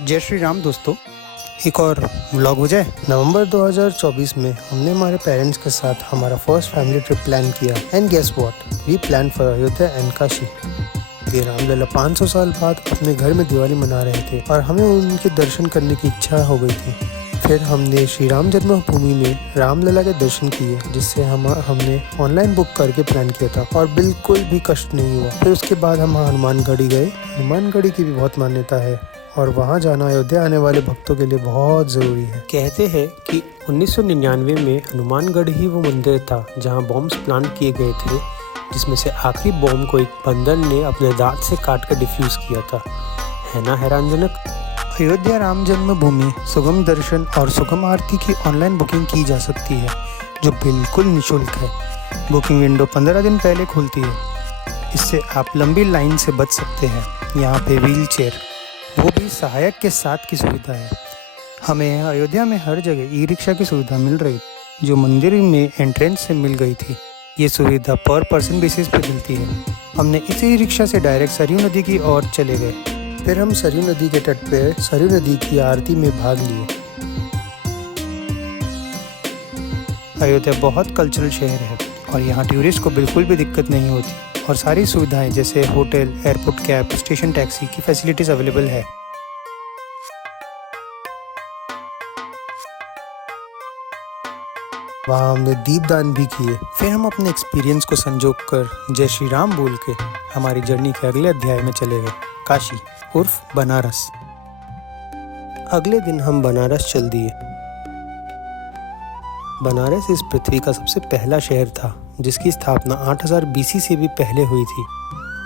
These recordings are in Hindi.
जय श्री राम दोस्तों, एक और व्लॉग हो जाए। नवंबर 2024 में हमने हमारे पेरेंट्स के साथ हमारा फर्स्ट फैमिली ट्रिप प्लान किया and guess what, we plan for Ayodhya and Kashi. ये रामलला 500 साल बाद अपने घर में दिवाली मना रहे थे और हमें उनके दर्शन करने की इच्छा हो गई थी। फिर हमने श्री राम जन्मभूमि में रामलला के दर्शन किए, जिससे हमने ऑनलाइन बुक करके प्लान किया था और बिल्कुल भी कष्ट नहीं हुआ। फिर उसके बाद हम हनुमानगढ़ी गए। हनुमानगढ़ी की भी बहुत मान्यता है और वहाँ जाना अयोध्या आने वाले भक्तों के लिए बहुत ज़रूरी है। कहते हैं कि 1999 में हनुमानगढ़ ही वो मंदिर था जहाँ बॉम्ब्स प्लांट किए गए थे, जिसमें से आखिरी बॉम्ब को एक बंदर ने अपने दांत से काट कर डिफ्यूज़ किया था। है ना हैरानजनक। अयोध्या राम जन्मभूमि सुगम दर्शन और सुगम आरती की ऑनलाइन बुकिंग की जा सकती है, जो बिल्कुल निःशुल्क है। बुकिंग विंडो 15 दिन पहले खुलती है। इससे आप लंबी लाइन से बच सकते हैं। यहाँ पे व्हील चेयर, वो भी सहायक के साथ की सुविधा है। हमें अयोध्या में हर जगह ई रिक्शा की सुविधा मिल रही, जो मंदिर में एंट्रेंस से मिल गई थी। ये सुविधा पर पर्सन बेसिस पे मिलती है। हमने इस ई रिक्शा से डायरेक्ट सरयू नदी की ओर चले गए। फिर हम सरयू नदी के तट पर सरयू नदी की आरती में भाग लिए। अयोध्या बहुत कल्चरल शहर है और यहाँ टूरिस्ट को बिल्कुल भी दिक्कत नहीं होती और सारी सुविधाएं जैसे hotel, airport cab, station taxi की फैसिलिटीज अवेलेबल है। वहाँ हमने दीपदान भी किए। फिर हम अपने एक्सपीरियंस को संजोग कर जय श्री राम बोल के हमारी जर्नी के अगले अध्याय में चले गए, काशी उर्फ बनारस। अगले दिन हम बनारस चल दिए। बनारस इस पृथ्वी का सबसे पहला शहर था, जिसकी स्थापना 8000 BC से भी पहले हुई थी।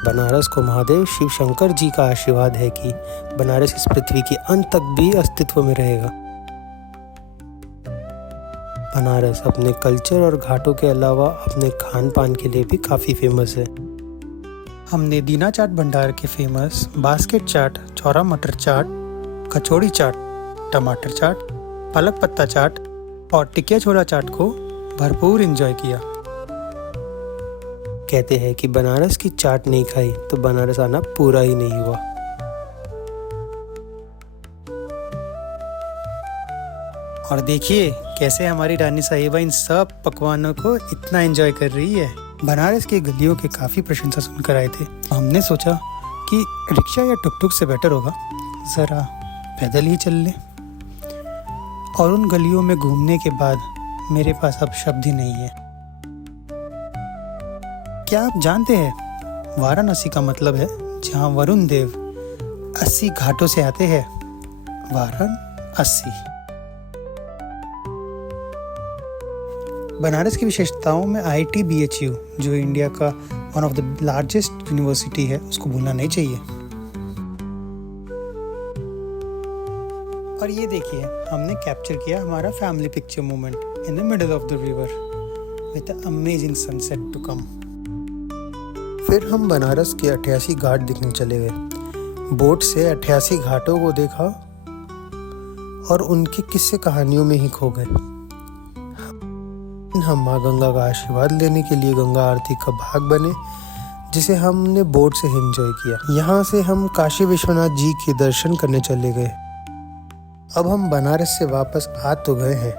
बनारस को महादेव शिव शंकर जी का आशीर्वाद है कि बनारस इस पृथ्वी के अंत तक भी अस्तित्व में रहेगा। बनारस अपने कल्चर और घाटों के अलावा अपने खान पान के लिए भी काफ़ी फेमस है। हमने दीना चाट भंडार के फेमस बास्केट चाट, चौरा मटर चाट, कचौड़ी चाट, टमाटर चाट, पालक पत्ता चाट और टिकिया छोला चाट को भरपूर एंजॉय किया। कहते हैं कि बनारस की चाट नहीं खाई तो बनारस आना पूरा ही नहीं हुआ। और देखिए कैसे हमारी रानी साहिबा इन सब पकवानों को इतना एंजॉय कर रही है। बनारस की गलियों की काफ़ी प्रशंसा सुनकर आए थे। हमने सोचा कि रिक्शा या टुकटुक से बेटर होगा ज़रा पैदल ही चल लें। और उन गलियों में घूमने के बाद मेरे पास अब शब्द ही नहीं है। क्या आप जानते हैं वाराणसी का मतलब है जहाँ वरुण देव 80 घाटों से आते हैं। वाराणसी। बनारस की विशेषताओं में IIT BHU, जो इंडिया का one of the largest university है, उसको भूलना नहीं चाहिए। और ये देखिए, हमने कैप्चर किया हमारा family picture moment in the middle of the river with a amazing sunset to come. फिर हम बनारस के 88 घाट दिखने चले गए। बोट से 88 घाटों को देखा और उनकी किस्से कहानियों में ही खो गए। हम माँ गंगा का आशीर्वाद लेने के लिए गंगा आरती का भाग बने, जिसे हमने बोट से एंजॉय किया। यहाँ से हम काशी विश्वनाथ जी के दर्शन करने चले गए। अब हम बनारस से वापस आ तो गए हैं,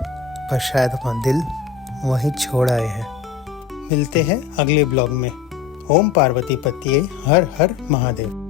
पर शायद अपना दिल वहीं छोड़ आए हैं। मिलते हैं अगले ब्लॉग में। ओम पार्वती पतिये हर हर महादेव।